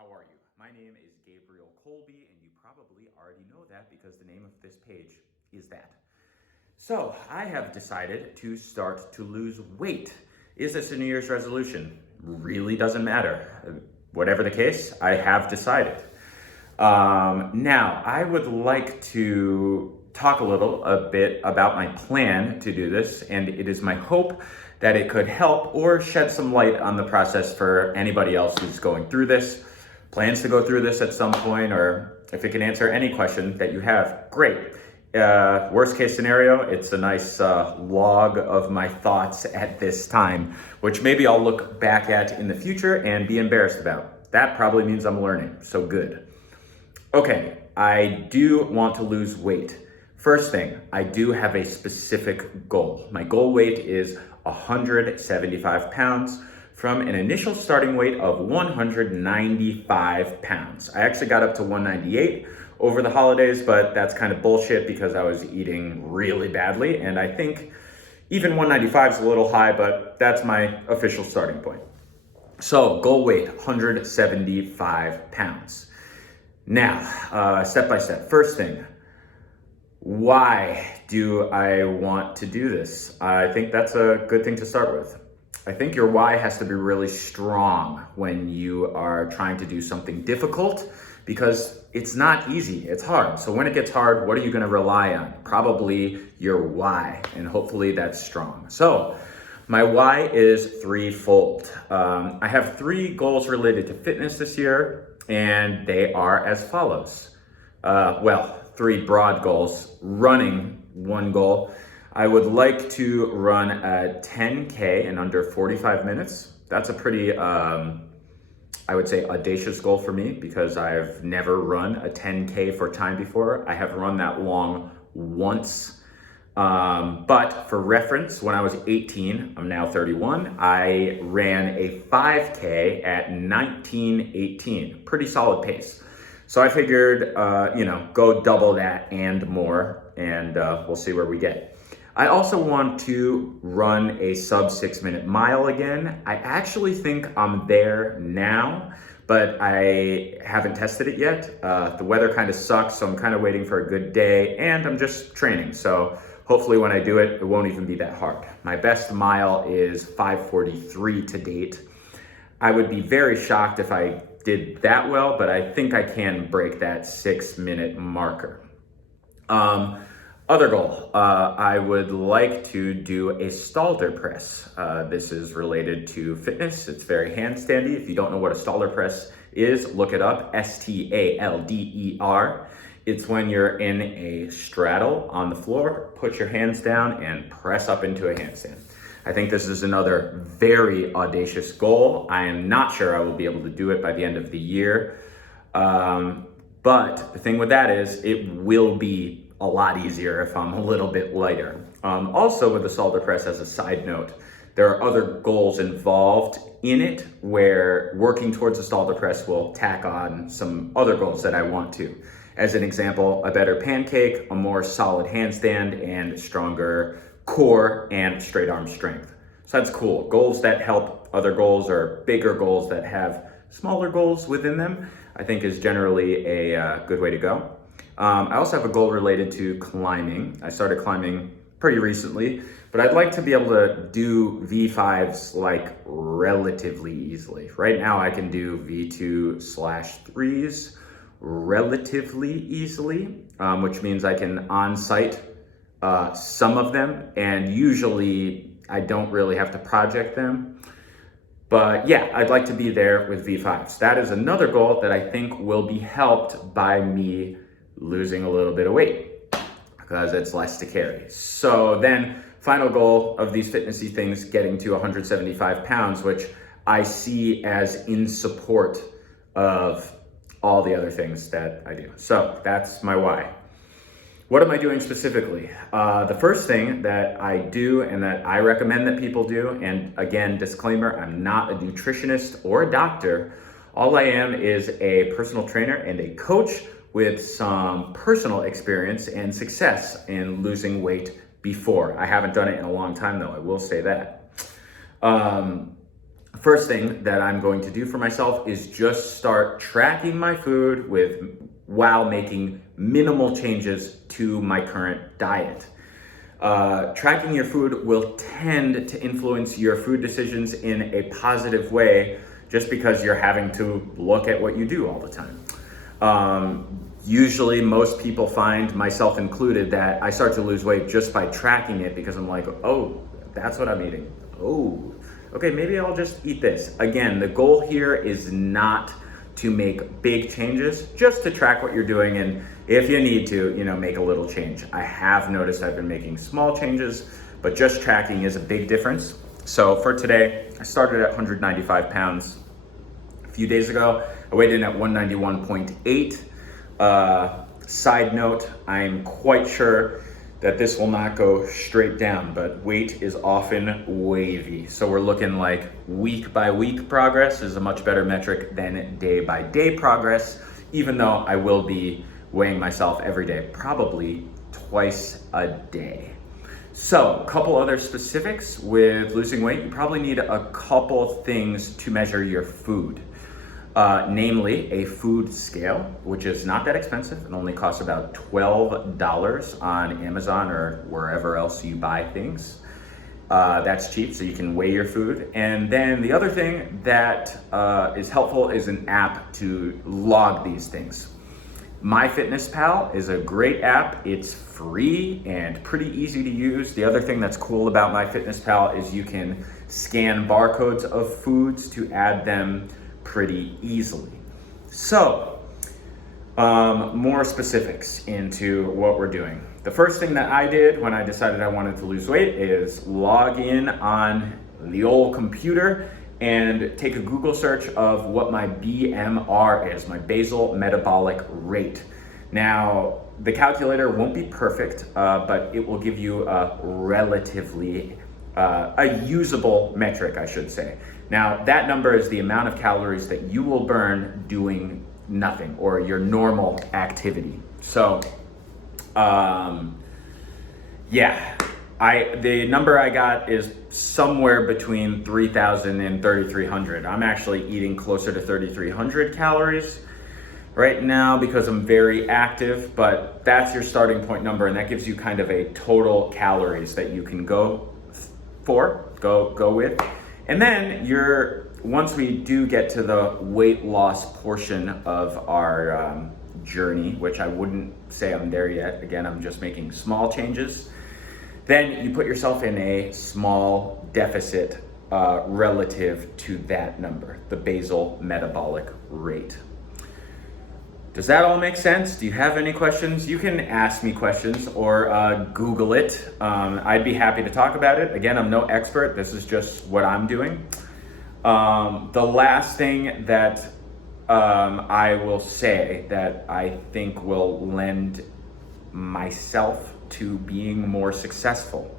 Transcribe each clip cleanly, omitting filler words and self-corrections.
how are you? My name is Gabriel Colby, and you probably already know that because the name of this page is that. So, I have decided to start to lose weight. Is this a New Year's resolution? Really doesn't matter. Whatever the case, I have decided. Now, I would like to talk a bit about my plan to do this, and it is my hope that it could help or shed some light on the process for anybody else who's going through this, plans to go through this at some point, or if it can answer any question that you have, great. Worst case scenario, it's a nice log of my thoughts at this time, which maybe I'll look back at in the future and be embarrassed about. That probably means I'm learning, so good. Okay, I do want to lose weight. First thing, I do have a specific goal. My goal weight is 175 pounds from an initial starting weight of 195 pounds. I actually got up to 198 over the holidays, but that's kind of bullshit because I was eating really badly, and I think even 195 is a little high, but that's my official starting point. So, goal weight, 175 pounds. Now, step by step. First thing, why do I want to do this? I think that's a good thing to start with. I think your why has to be really strong when you are trying to do something difficult because it's not easy, it's hard. So when it gets hard, what are you gonna rely on? Probably your why, and hopefully that's strong. So my why is threefold. I have 3 goals related to fitness this year, and they are as follows. 3 broad goals. Running, 1 goal. I would like to run a 10K in under 45 minutes. That's a pretty, I would say, audacious goal for me because I've never run a 10K for time before. I have run that long once. But for reference, when I was 18, I'm now 31, I ran a 5K at 19:18. Pretty solid pace. So I figured, go double that and more, and we'll see where we get. I also want to run a sub 6-minute mile again. I actually think I'm there now, but I haven't tested it yet. The weather kind of sucks, so I'm kind of waiting for a good day, and I'm just training. So hopefully when I do it, it won't even be that hard. My best mile is 5:43 to date. I would be very shocked if I did that well, but I think I can break that 6-minute marker. Other goal, I would like to do a Stalder press. This is related to fitness. It's very handstandy. If you don't know what a Stalder press is, look it up, Stalder. It's when you're in a straddle on the floor, put your hands down and press up into a handstand. I think this is another very audacious goal. I am not sure I will be able to do it by the end of the year. But the thing with that is it will be a lot easier if I'm a little bit lighter. Also with the Stalder press, as a side note, there are other goals involved in it where working towards the Stalder press will tack on some other goals that I want to. As an example, a better pancake, a more solid handstand, and stronger core and straight arm strength. So that's cool. Goals that help other goals or bigger goals that have smaller goals within them, I think is generally a good way to go. I also have a goal related to climbing. I started climbing pretty recently, but I'd like to be able to do V5s like relatively easily. Right now I can do V2/3s relatively easily, which means I can on-site some of them, and usually I don't really have to project them. But yeah, I'd like to be there with V5s. That is another goal that I think will be helped by me losing a little bit of weight because it's less to carry. So then final goal of these fitnessy things, getting to 175 pounds, which I see as in support of all the other things that I do. So that's my why. What am I doing specifically? The first thing that I do and that I recommend that people do, and again, disclaimer, I'm not a nutritionist or a doctor. All I am is a personal trainer and a coach with some personal experience and success in losing weight before. I haven't done it in a long time though, I will say that. First thing that I'm going to do for myself is just start tracking my food while making minimal changes to my current diet. Tracking your food will tend to influence your food decisions in a positive way just because you're having to look at what you do all the time. Usually most people find, myself included, that I start to lose weight just by tracking it because I'm like, oh, that's what I'm eating. Oh, okay, maybe I'll just eat this. Again, the goal here is not to make big changes, just to track what you're doing, and if you need to, make a little change. I have noticed I've been making small changes, but just tracking is a big difference. So for today, I started at 195 pounds. A few days ago, I weighed in at 191.8. Side note, I'm quite sure that this will not go straight down, but weight is often wavy. So we're looking like week by week progress is a much better metric than day by day progress, even though I will be weighing myself every day, probably twice a day. So a couple other specifics with losing weight. You probably need a couple things to measure your food. Namely a food scale, which is not that expensive. It only costs about $12 on Amazon or wherever else you buy things. That's cheap, so you can weigh your food. And then the other thing that is helpful is an app to log these things. MyFitnessPal is a great app. It's free and pretty easy to use. The other thing that's cool about MyFitnessPal is you can scan barcodes of foods to add them pretty easily. So, more specifics into what we're doing. The first thing that I did when I decided I wanted to lose weight is log in on the old computer and take a Google search of what my BMR is, my basal metabolic rate. Now, the calculator won't be perfect, but it will give you a relatively a usable metric, I should say. Now, that number is the amount of calories that you will burn doing nothing or your normal activity. So, the number I got is somewhere between 3,000 and 3,300. I'm actually eating closer to 3,300 calories right now because I'm very active, but that's your starting point number, and that gives you kind of a total calories that you can go with. And then once we do get to the weight loss portion of our journey, which I wouldn't say I'm there yet, again, I'm just making small changes, then you put yourself in a small deficit relative to that number, the basal metabolic rate. Does that all make sense? Do you have any questions? You can ask me questions or Google it. I'd be happy to talk about it. Again, I'm no expert. This is just what I'm doing. The last thing that I will say that I think will lend myself to being more successful.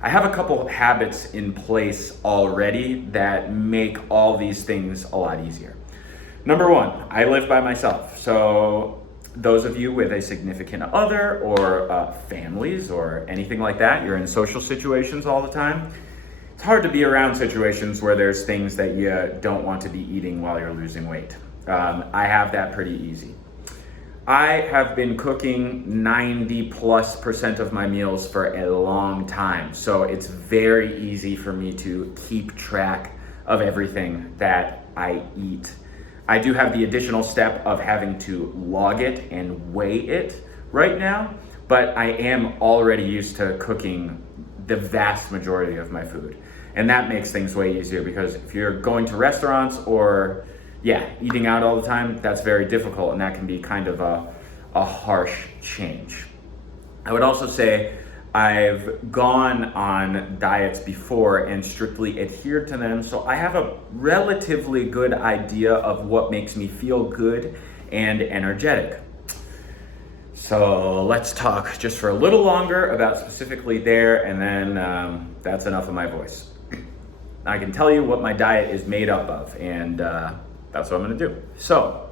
I have a couple of habits in place already that make all these things a lot easier. Number one, I live by myself. So those of you with a significant other or families or anything like that, you're in social situations all the time. It's hard to be around situations where there's things that you don't want to be eating while you're losing weight. I have that pretty easy. I have been cooking 90+% of my meals for a long time. So it's very easy for me to keep track of everything that I eat. I do have the additional step of having to log it and weigh it right now, but I am already used to cooking the vast majority of my food. And that makes things way easier because if you're going to restaurants or eating out all the time, that's very difficult, and that can be kind of a harsh change. I would also say I've gone on diets before and strictly adhered to them, so I have a relatively good idea of what makes me feel good and energetic. So let's talk just for a little longer about specifically there, and then that's enough of my voice. I can tell you what my diet is made up of, and that's what I'm gonna do. So,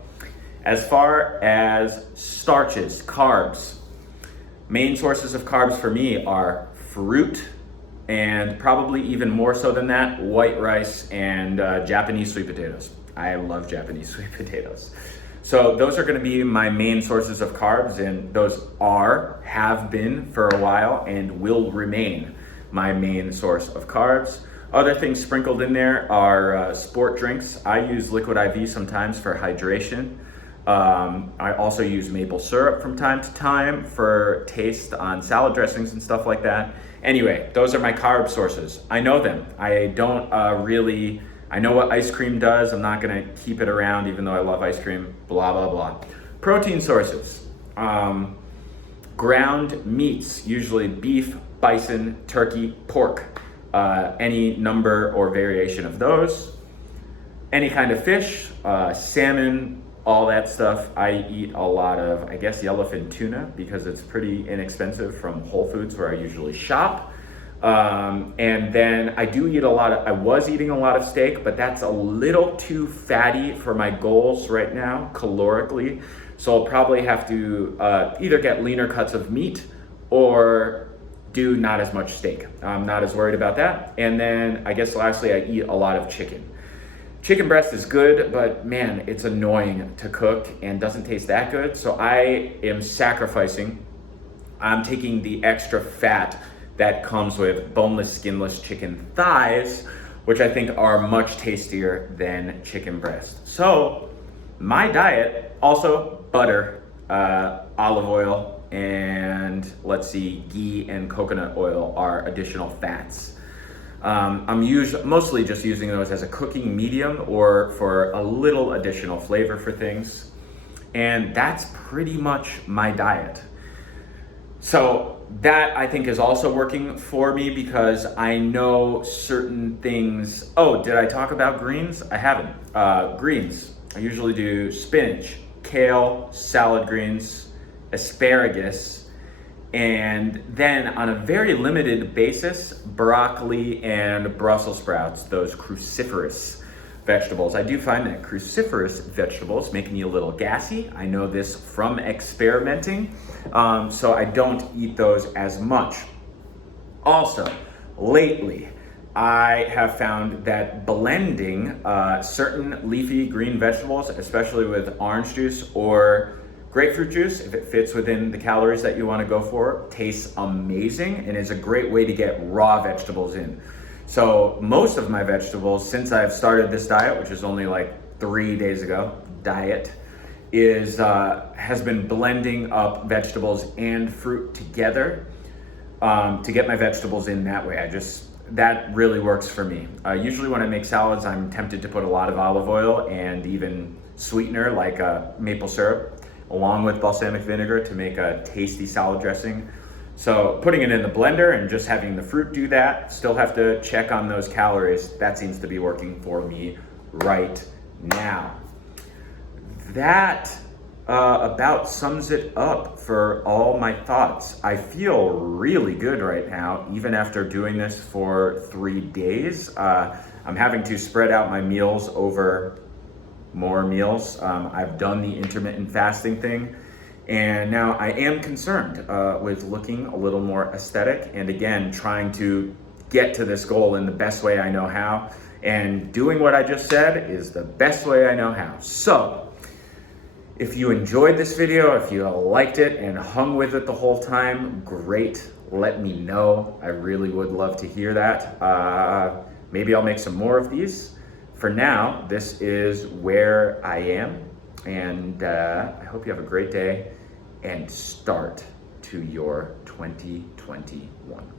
as far as starches, carbs, main sources of carbs for me are fruit and probably even more so than that, white rice and Japanese sweet potatoes. I love Japanese sweet potatoes. So those are going to be my main sources of carbs, and those have been for a while and will remain my main source of carbs. Other things sprinkled in there are sport drinks. I use Liquid IV sometimes for hydration. I also use maple syrup from time to time for taste on salad dressings and stuff like that. Anyway, those are my carb sources. I know them. I don't I know what ice cream does. I'm not gonna keep it around even though I love ice cream, blah, blah, blah. Protein sources. Ground meats, usually beef, bison, turkey, pork. Any number or variation of those. Any kind of fish, salmon, all that stuff. I eat a lot of, I guess, yellowfin tuna because it's pretty inexpensive from Whole Foods where I usually shop. And then I was eating a lot of steak, but that's a little too fatty for my goals right now, calorically. So I'll probably have to either get leaner cuts of meat or do not as much steak. I'm not as worried about that. And then I guess lastly, I eat a lot of chicken. Chicken breast is good, but man, it's annoying to cook and doesn't taste that good. So I'm taking the extra fat that comes with boneless, skinless chicken thighs, which I think are much tastier than chicken breast. So my diet, also butter, olive oil, and ghee and coconut oil are additional fats. I'm mostly just using those as a cooking medium or for a little additional flavor for things. And that's pretty much my diet. So that I think is also working for me because I know certain things. Oh, did I talk about greens? I haven't. Greens. I usually do spinach, kale, salad greens, asparagus, and then on a very limited basis, broccoli and Brussels sprouts, those cruciferous vegetables. I do find that cruciferous vegetables make me a little gassy. I know this from experimenting, so I don't eat those as much. Also, lately, I have found that blending certain leafy green vegetables, especially with orange juice or grapefruit juice, if it fits within the calories that you want to go for, tastes amazing and is a great way to get raw vegetables in. So most of my vegetables, since I've started this diet, which is only like 3 days ago, has been blending up vegetables and fruit together to get my vegetables in that way. That really works for me. Usually when I make salads, I'm tempted to put a lot of olive oil and even sweetener like maple syrup along with balsamic vinegar to make a tasty salad dressing. So putting it in the blender and just having the fruit do that, still have to check on those calories. That seems to be working for me right now. That about sums it up for all my thoughts. I feel really good right now, even after doing this for 3 days. I'm having to spread out my meals over more meals. I've done the intermittent fasting thing, and now I am concerned with looking a little more aesthetic, and again, trying to get to this goal in the best way I know how, and doing what I just said is the best way I know how. So, if you enjoyed this video, if you liked it and hung with it the whole time, great, let me know. I really would love to hear that. Maybe I'll make some more of these. For now, this is where I am, and I hope you have a great day and start to your 2021.